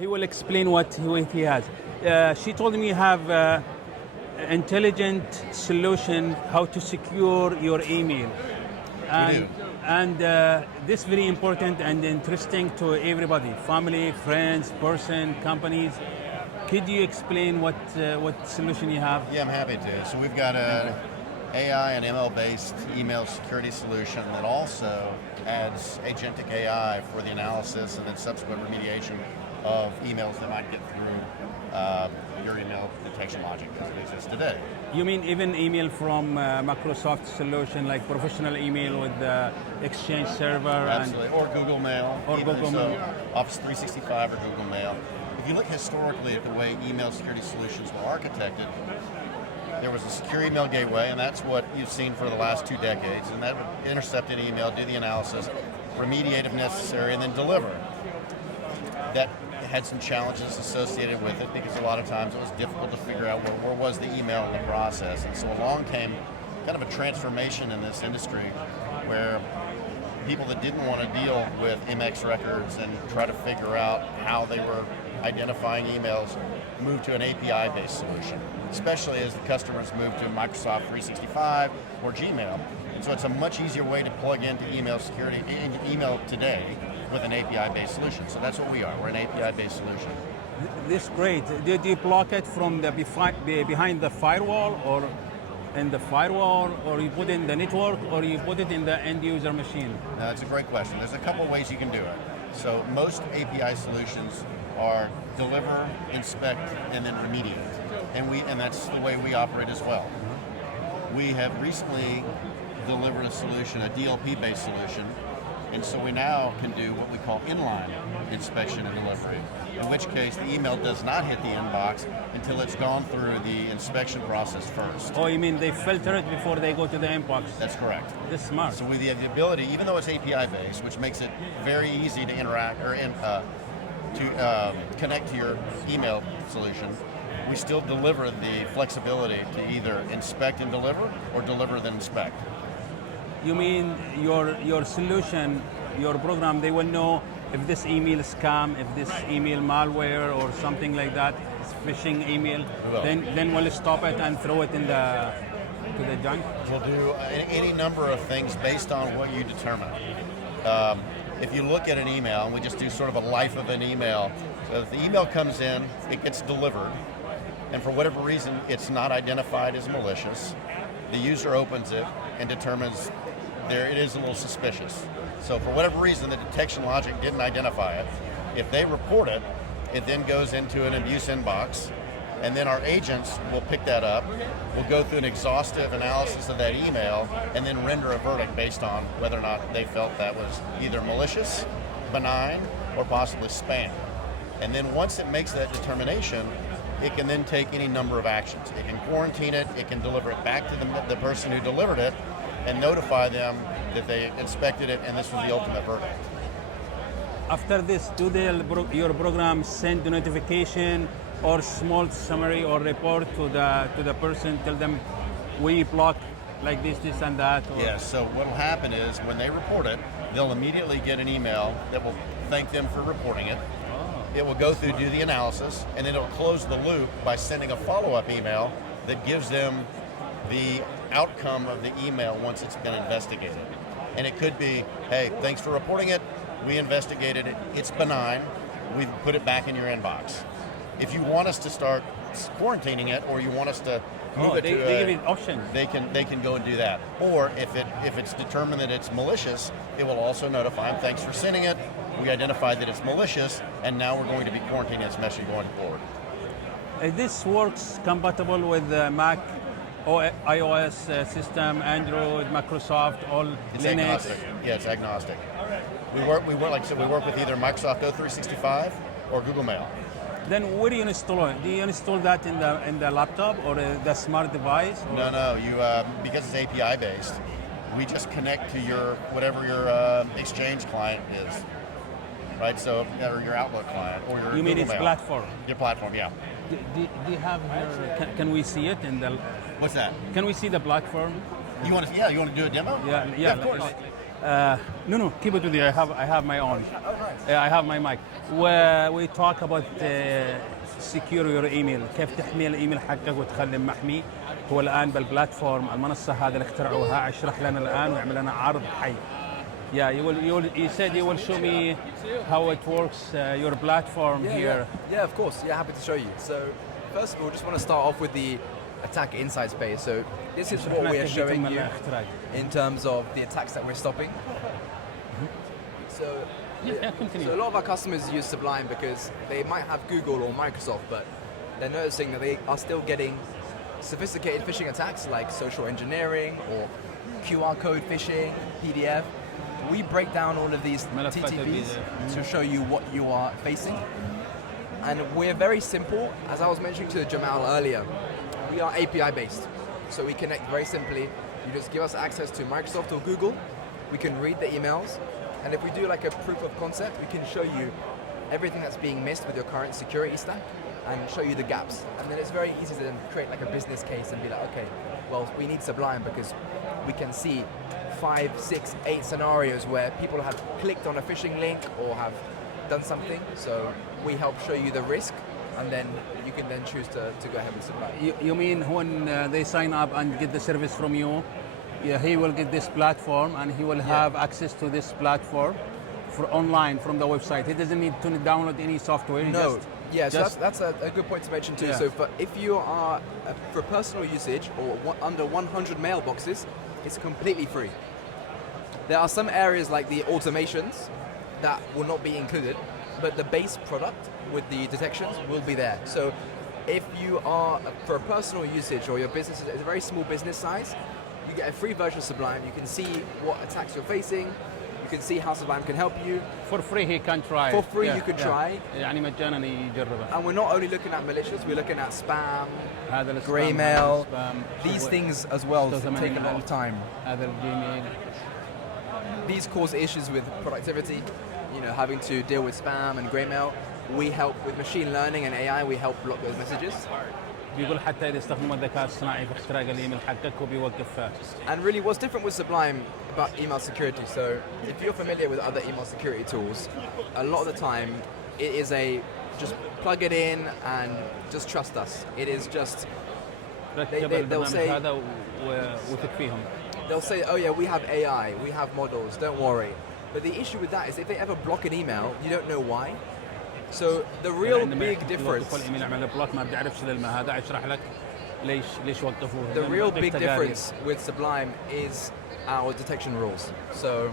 He will explain what he has. She told me you have intelligent solution how to secure your email. And this very important and interesting to everybody, family, friends, person, companies. Could you explain what solution you have? Yeah, I'm happy to. So we've got a AI and ML-based email security solution that also adds agentic AI for the analysis and then subsequent remediation of emails that might get through your email detection logic as it exists today. You mean even email from Microsoft solution, like professional email with the Exchange server? Absolutely, or Google Mail. Or Google Mail. Office 365 or Google Mail. If you look historically at the way email security solutions were architected, there was a secure email gateway, and that's what you've seen for the last 2 decades, and that would intercept an email, do the analysis, remediate if necessary, and then deliver. That had some challenges associated with it because a lot of times it was difficult to figure out where was the email in the process. And so along came kind of a transformation in this industry where people that didn't want to deal with MX records and try to figure out how they were identifying emails moved to an API-based solution, especially as the customers moved to Microsoft 365 or Gmail. And so it's a much easier way to plug into email security, email today, with an API-based solution. So that's what we are. We're an API-based solution. This is great. Did you block it from the behind the firewall, or in the firewall, or you put it in the network, or you put it in the end user machine? That's a great question. There's a couple ways you can do it. So most API solutions are deliver, inspect, and then remediate. And that's the way we operate as well. We have recently delivered a solution, a DLP-based solution, and so we now can do what we call inline inspection and delivery, in which case the email does not hit the inbox until it's gone through the inspection process first. Oh, you mean they filter it before they go to the inbox? That's correct. That's smart. So we have the ability, even though it's API-based, which makes it very easy to interact or to connect to your email solution, we still deliver the flexibility to either inspect and deliver or deliver then inspect. You mean your solution, your program, they will know if this email is scam, if this email malware or something like that, is phishing email, then we'll stop it and throw it in to the junk? We'll do any number of things based on what you determine. If you look at an email, and we just do sort of a life of an email, so if the email comes in, it gets delivered, and for whatever reason it's not identified as malicious, the user opens it and determines it is a little suspicious. So for whatever reason, the detection logic didn't identify it. If they report it, it then goes into an abuse inbox, and then our agents will pick that up. We'll go through an exhaustive analysis of that email and then render a verdict based on whether or not they felt that was either malicious, benign, or possibly spam. And then once it makes that determination, it can then take any number of actions. It can quarantine it, it can deliver it back to the person who delivered it, and notify them that they inspected it and this was the ultimate verdict. After this, do your program send the notification or small summary or report to the person, tell them we block like this, and that? Or? Yes, so what will happen is when they report it, they'll immediately get an email that will thank them for reporting it. It will go through, do the analysis, and then it'll close the loop by sending a follow-up email that gives them the outcome of the email once it's been investigated. And it could be, hey, thanks for reporting it, we investigated it, it's benign, we've put it back in your inbox. If you want us to start quarantining it, or you want us to move it they give it options. They can go and do that. Or if it's determined that it's malicious, it will also notify them, thanks for sending it, we identified that it's malicious, and now we're going to be quarantining its message going forward. This works compatible with Mac, iOS system, Android, Microsoft, all it's Linux. Agnostic. Yeah, it's agnostic. We work like I said, we work with either Microsoft 365 or Google Mail. Then where do you install it? Do you install that in the laptop or the smart device? Or? No. You because it's API based, we just connect to whatever your Exchange client is, right? So or your Outlook client or your You mean Google its Mail. platform? Your platform, yeah. Do you have your? Can we see it in the? What's that? Can we see the platform? You want to do a demo? Yeah, of course. No, keep it with you. I have my own. Oh, nice. I have my mic. We talk about secure your email. كيف تحمي الايميل حقك وتخليه محمي. هو الان بالبلاتفورم المنصه هذا اللي اخترعوها اشرح لنا الان ويعمل لنا عرض حي. Yeah, you said you will show me how it works, your platform here. Yeah, of course. Yeah, happy to show you. So, first of all, just want to start off with the attack insights page. So, this is what we are showing you in terms of the attacks that we're stopping. So, so a lot of our customers use Sublime because they might have Google or Microsoft, but they're noticing that they are still getting sophisticated phishing attacks like social engineering or QR code phishing, PDF. We break down all of these TTPs to show you what you are facing. And we're very simple. As I was mentioning to Jamal earlier, we are API based. So we connect very simply. You just give us access to Microsoft or Google. We can read the emails. And if we do like a proof of concept, we can show you everything that's being missed with your current security stack and show you the gaps. And then it's very easy to then create like a business case and be like, okay, well, we need Sublime because we can see 5, 6, 8 scenarios where people have clicked on a phishing link or have done something. So we help show you the risk, and then you can then choose to go ahead with Sublime. You mean when they sign up and get the service from you, he will get this platform and he will have access to this platform for online from the website. He doesn't need to download any software. No. So that's a good point to mention too. Yeah. So if you are for personal usage or under 100 mailboxes, it's completely free. There are some areas like the automations that will not be included, but the base product with the detections will be there. So if you are for a personal usage or your business is a very small business size, you get a free version of Sublime. You can see what attacks you're facing. You can see how Sublime can help you. For free he can try. For free you can try. يعني مجانا يجربه. And we're not only looking at malicious, we're looking at spam, هذا grey mail, these things as well take a lot of time. هذا الجيميل. These cause issues with productivity, you know, having to deal with spam and grey mail. We help with machine learning and AI, we help block those messages. بيقول حتى إذا استخدموا الذكاء الصناعي في اختراق الإيميل حقك وبيوقف. And really what's different with Sublime about email security, so if you're familiar with other email security tools, a lot of the time it is just plug it in and just trust us. It is just, they'll say, هذا وتكفيهم. They'll say, oh yeah, we have AI, we have models, don't worry. But the issue with that is if they ever block an email, you don't know why. So the real big difference. The real big difference with Sublime is our detection rules. So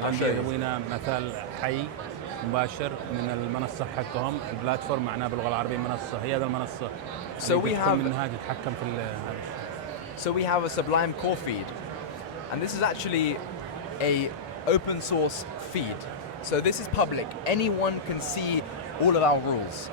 I'll show you. مثال حي مباشر من المنصة حقهم البلاتفورم معناه باللغة العربية منصة هي هذا المنصة. So we have منها تتحكم في So we have a Sublime core feed, and this is actually a open source feed. So this is public. Anyone can see all of our rules.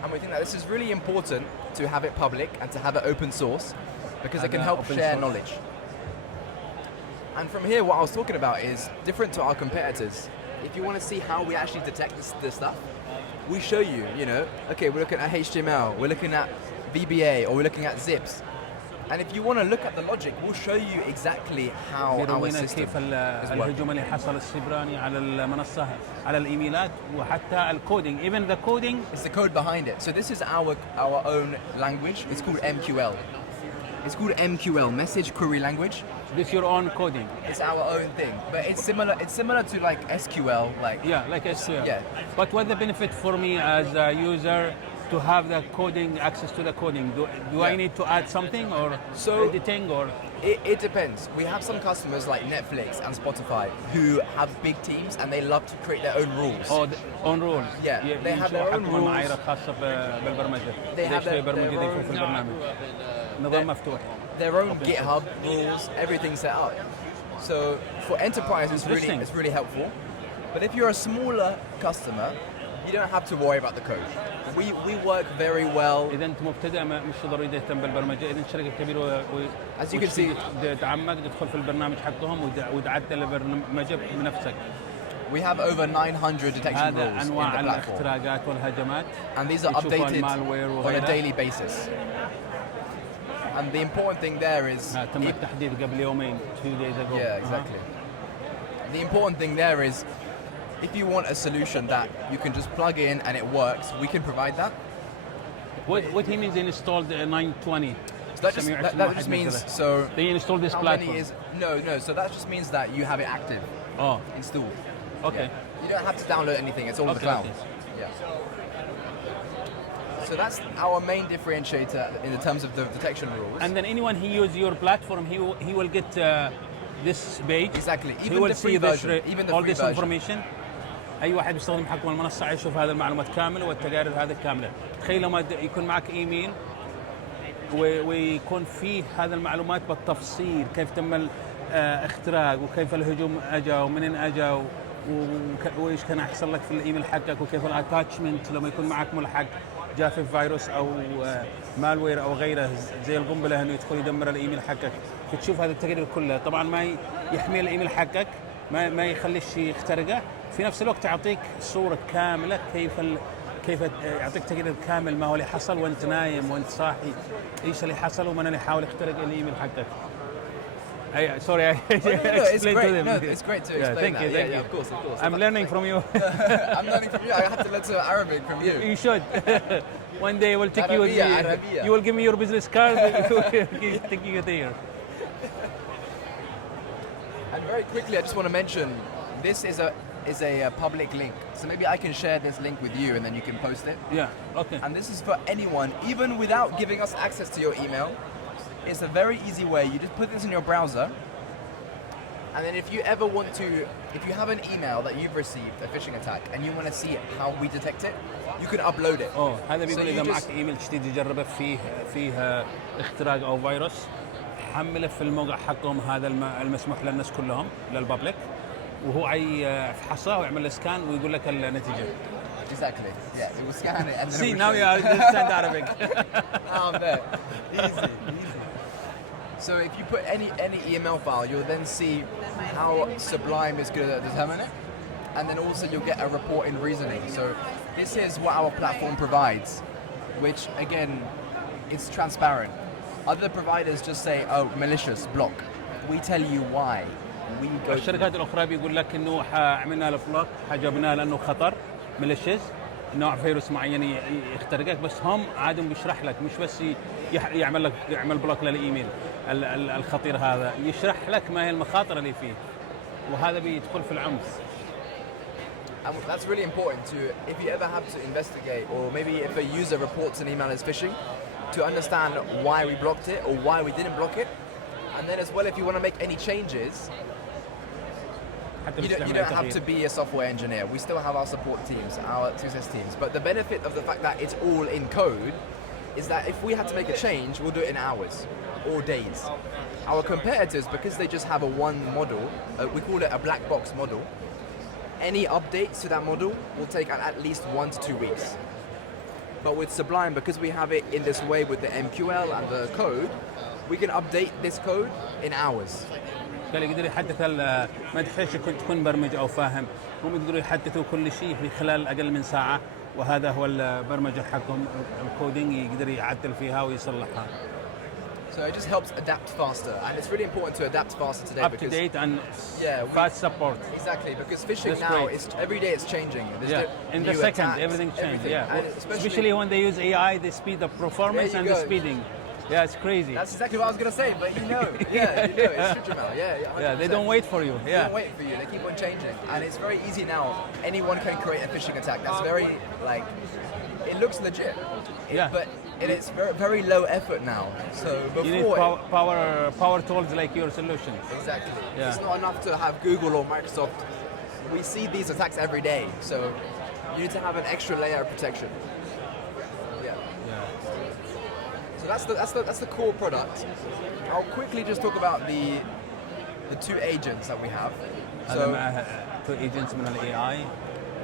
And we think that this is really important to have it public and to have it open source because it can help share knowledge. And from here, what I was talking about is different to our competitors. If you want to see how we actually detect this stuff, we show you, you know, okay, we're looking at HTML, we're looking at VBA, or we're looking at zips. And if you want to look at the logic, we'll show you exactly how our system كيف الهجوم اللي حصل السيبرانية على المنصة على الإيميلات وحتى الكودينج even the coding it's the code behind it. So this is our own language. It's called MQL. It's called MQL, Message Query Language. This your own coding. It's our own thing, but it's similar to like SQL, like SQL. Yeah. But what the benefit for me as a user to have the coding access to the coding? Do I need to add something or editing or? It depends. We have some customers like Netflix and Spotify who have big teams and they love to create their own rules. Oh, own rules. Yeah, they have their own rules. معايير خاصة بالبرمجة. They have their own GitHub rules, everything set up. So for enterprise, it's really helpful. But if you're a smaller customer, you don't have to worry about the code. We work very well. إذا أنت مبتدئ مش ضروري تهتم بالبرمجة، إذا شركة كبيرة As you can see, تعمق تدخل في البرنامج حقهم وتعدل البرمجة بنفسك. We have over 900 detection rules in the أنواع platform. الاختراقات والهجمات. And these are updated on a daily basis. And the important thing there is تم التحديث قبل يومين 2 days ago. Yeah, exactly. the important thing there is, if you want a solution that you can just plug in and it works, we can provide that. What he means installed 920. So that just means, so they install this platform. No. So that just means that you have it active, installed. Okay. Yeah. You don't have to download anything. It's all in the cloud. Yeah. So that's our main differentiator in terms of the detection rules. And then anyone who uses your platform, he will get this page. Exactly. Even the free version. Even all this information. اي واحد بيستخدم حقكم المنصه يشوف هذه المعلومات كامله والتجارب هذه كامله. تخيل لما يكون معك ايميل ويكون فيه هذه المعلومات بالتفصيل، كيف تم الاختراق وكيف الهجوم اجى ومنين اجى وايش كان يحصل لك في الايميل حقك، وكيف الاتاتشمنت لما يكون معك ملحق جاء في فيروس او مالوير او غيره زي القنبله انه يدخل يدمر الايميل حقك. فتشوف هذه التجارب كلها، طبعا ما يحمي الايميل حقك، ما يخليش يخترقه، في نفس الوقت يعطيك صوره كامله كيف يعطيك تقرير كامل ما هو اللي حصل وانت نايم وانت صاحي، ايش اللي حصل ومن اللي يحاول يخترق الايميل حقك. Sorry, I explained to them. No, it's great to explain thank that. You, thank yeah, you. of course. I'm learning from you. I'm learning from you. I have to learn some Arabic from you. You should. One day I will take Arabia. You will give me your business card. Take you there. And very quickly, I just want to mention, this is a public link. So maybe I can share this link with you and then you can post it. Yeah, okay. And this is for anyone, even without giving us access to your email. It's a very easy way. You just put this in your browser. And then if you ever want to, if you have an email that you've received, a phishing attack, and you want to see how we detect it, you can upload it. هذا بيقول إذا معك إيميل جديد تجربه فيه اختراق أو فيروس، حمله في الموقع حقهم هذا المسموح للناس كلهم للبابليك، وهو يفحصه ويعمل له سكان ويقول لك النتيجة. Exactly. Yeah, it will scan it and then See, now you understand Arabic. Oh man, easy. So if you put any email file, you'll then see how Sublime is going to determine it, and then also you'll get a report in reasoning. So this is what our platform provides, which again, it's transparent. Other providers just say, oh, malicious, block. We tell you why. We go. الشركات الأخرى بيقول لك إنه عملنا له بلوك، حجبنا لأنه خطر malicious، نوع فيروس معين يخترقك، بس هم عادهم بيشرح لك، مش بس يعمل بلوك للايميل الخطير هذا، يشرح لك ما هي المخاطر اللي فيه، وهذا بيدخل في العمق. And that's really important to, if you ever have to investigate, or maybe if a user reports an email as phishing, to understand why we blocked it or why we didn't block it. And then as well, if you want to make any changes, you don't have to be a software engineer. We still have our support teams, our success teams. But the benefit of the fact that it's all in code is that if we had to make a change, we'll do it in hours or days. Our competitors, because they just have a one model, we call it a black box model, any updates to that model will take at least 1 to 2 weeks. But with Sublime, because we have it in this way with the MQL and the code, we can update this code in hours. قال يقدر يحدث ما تحتاج تكون برمج او فاهم، هم يقدروا يحدثوا كل شيء في خلال اقل من ساعه، وهذا هو البرمجه حقهم، الكودينج يقدر يعدل فيها ويصلحها. So it just helps adapt faster, and it's really important to adapt faster today. Up to date and fast support. Exactly, because phishing now is every day it's changing. In the second, everything changes. Yeah, especially when they use AI, they speed the performance and the speeding. Yeah, it's crazy. That's exactly what I was going to say, but you know. It's true, Jamal. Yeah, they don't wait for you. They don't wait for you. They keep on changing. And it's very easy now. Anyone can create a phishing attack. That's very, it looks legit. But it's very, very low effort now. So before... You need power tools like your solution. Exactly. Yeah. It's not enough to have Google or Microsoft. We see these attacks every day. So you need to have an extra layer of protection. So that's the core product. I'll quickly just talk about the two agents that we have. So two agents من AI.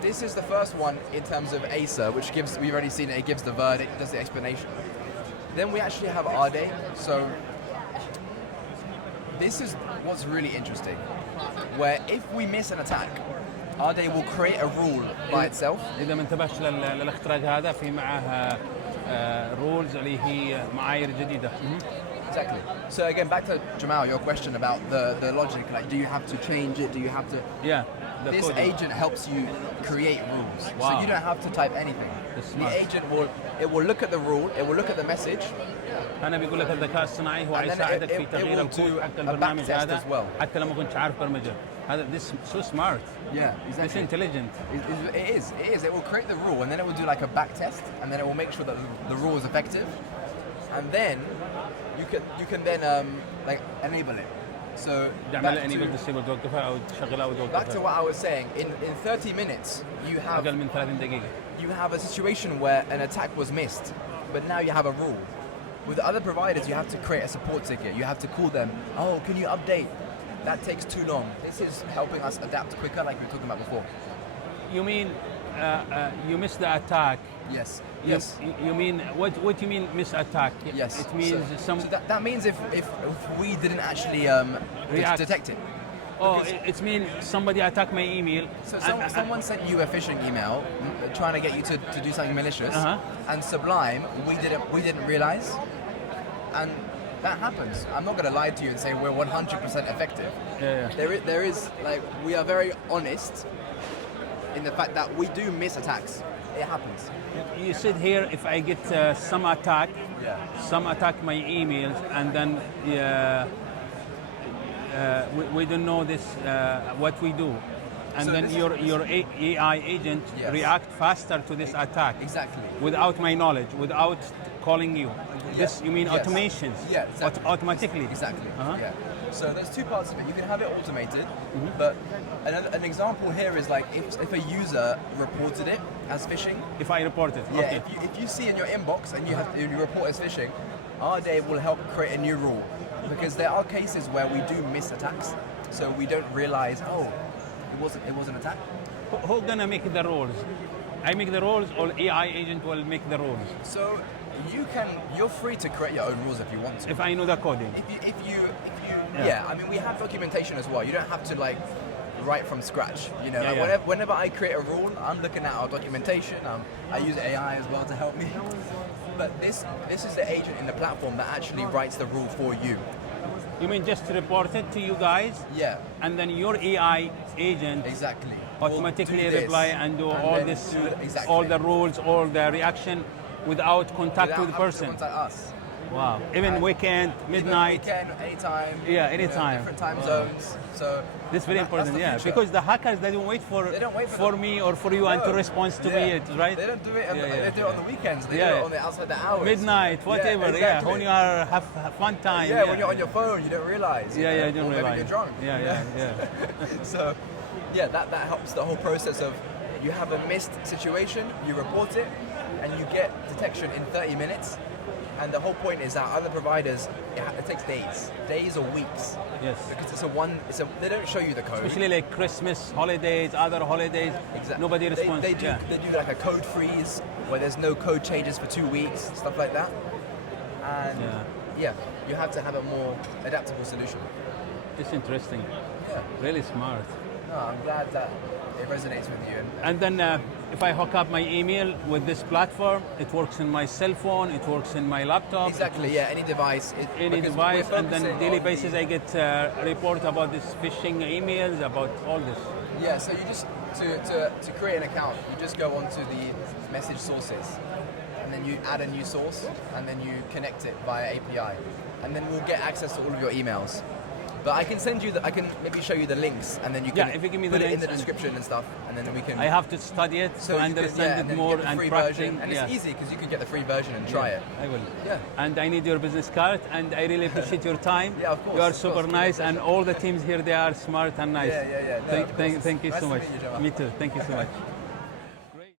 This is the first one in terms of ASA, which we've already seen it gives the verdict, does the explanation. Then we actually have RSA. So this is what's really interesting, where if we miss an attack, RSA will create a rule by itself. إذا ما انتبهش للاختراق هذا في معه رولز اللي هي معايير جديدة. Exactly. So again, back to Jamal, your question about the logic, like do you have to change it? Do you have to... Yeah. This coding. agent helps you create rules. Wow. So you don't have to type anything. That's The smart. agent will look at the rule, it will look at the message, انا بيقول لك الذكاء الصناعي هو And then يساعدك it- في it تغيير will الكود do حق a البرنامج backtest هذا as well. حتى لما كنت عارف برمجه. هذا this so smart. Yeah, It's exactly. intelligent. It is. It will create the rule and then it will do like a back test and then it will make sure that the rule is effective. And then you can then like enable it. So تعمل enable disable توقفها او تشغلها او back to توقفها. what I was saying, in 30 minutes you have اقل من 30 دقيقة. you have a situation where an attack was missed, but now you have a rule. With other providers, you have to create a support ticket. You have to call them. Oh, can you update? That takes too long. This is helping us adapt quicker, like we were talking about before. You mean you missed the attack? Yes. You, Yes. You mean what do you mean miss attack? Yes. It means so that means if we didn't actually React. detect it. Oh, it means somebody attacked my email. So someone sent you a phishing email trying to get you to do something malicious, and Sublime we didn't realize, and that happens. I'm not going to lie to you and say we're 100% effective. Yeah. There is like we are very honest in the fact that we do miss attacks. It happens. You said here if I get some attack my emails and then we don't know this what we do, and So then this your AI agent Yes. react faster to this attack Exactly. without my knowledge, without calling you. This you mean Yes. automations? Yeah, exactly. Automatically. Exactly. Uh-huh. Yeah. So there's two parts of it. You can have it automated, but an example here is like if a user reported it as phishing. If I report it. Yeah. Okay. If you see in your inbox and you report as phishing, our day will help create a new rule, because there are cases where we do miss attacks, so we don't realize it was an attack. Who gonna make the rules? I make the rules, or AI agent will make the rules? So you're free to create your own rules if you want to. If I know the coding. If you yeah, I mean we have documentation as well. You don't have to like write from scratch. You know, Yeah, like yeah. whenever I create a rule, I'm looking at our documentation. I use AI as well to help me. But this is the agent in the platform that actually writes the rule for you. You mean just report it to you guys, Yeah, and then your AI agent exactly. automatically We'll do this, reply and do all then this, do it- exactly. all the rules, all the reaction without contact Without with the having to person. contact us. Wow. Even And weekend, midnight. Weekend, anytime. Yeah, anytime. Different time Wow. zones. So This is very important, that's the yeah. future. Because the hackers, they don't wait They don't wait for for the- me or for you and to No. respond to Yeah. me, right? They don't do it. They do it on the weekends. They Yeah. do it on the outside the hours. Midnight, whatever, yeah. exactly. When you are have fun time. Yeah, when you're on your phone, you don't realize. Yeah, you know, don't or maybe realize. you're drunk. Yeah. So, yeah, that helps the whole process of you have a missed situation, you report it, and you get detection in 30 minutes. And the whole point is that other providers, it takes days or weeks. Yes. Because they don't show you the code. Especially like Christmas, holidays, other holidays. Exactly. Nobody responds. They do like a code freeze where there's no code changes for 2 weeks, stuff like that. And yeah, you have to have a more adaptable solution. It's interesting. Yeah. Really smart. No, I'm glad that it resonates with you. And then if I hook up my email with this platform, it works in my cell phone, it works in my laptop. Exactly, yeah, any device. Any because device, we're and then focusing daily on basis I get report about this phishing emails, about all this. Yeah, so you just, to create an account, you just go onto the message sources, and then you add a new source, and then you connect it via API, and then we'll get access to all of your emails. But I can send you, I can maybe show you the links, and then you can if you give me put the it in links the and- description and stuff, and then we can... I have to study it to you can- understand and it then more get the and free practice. version, and it's easy because you can get the free version and try it. I will. Yeah. And I need your business card, and I really appreciate your time. Yeah, of course, You are of super course. nice, and all the teams here, they are smart and nice. Yeah. No, of course. Thank you Nice so to much. meet you, Jamal. Me too. Thank you so much.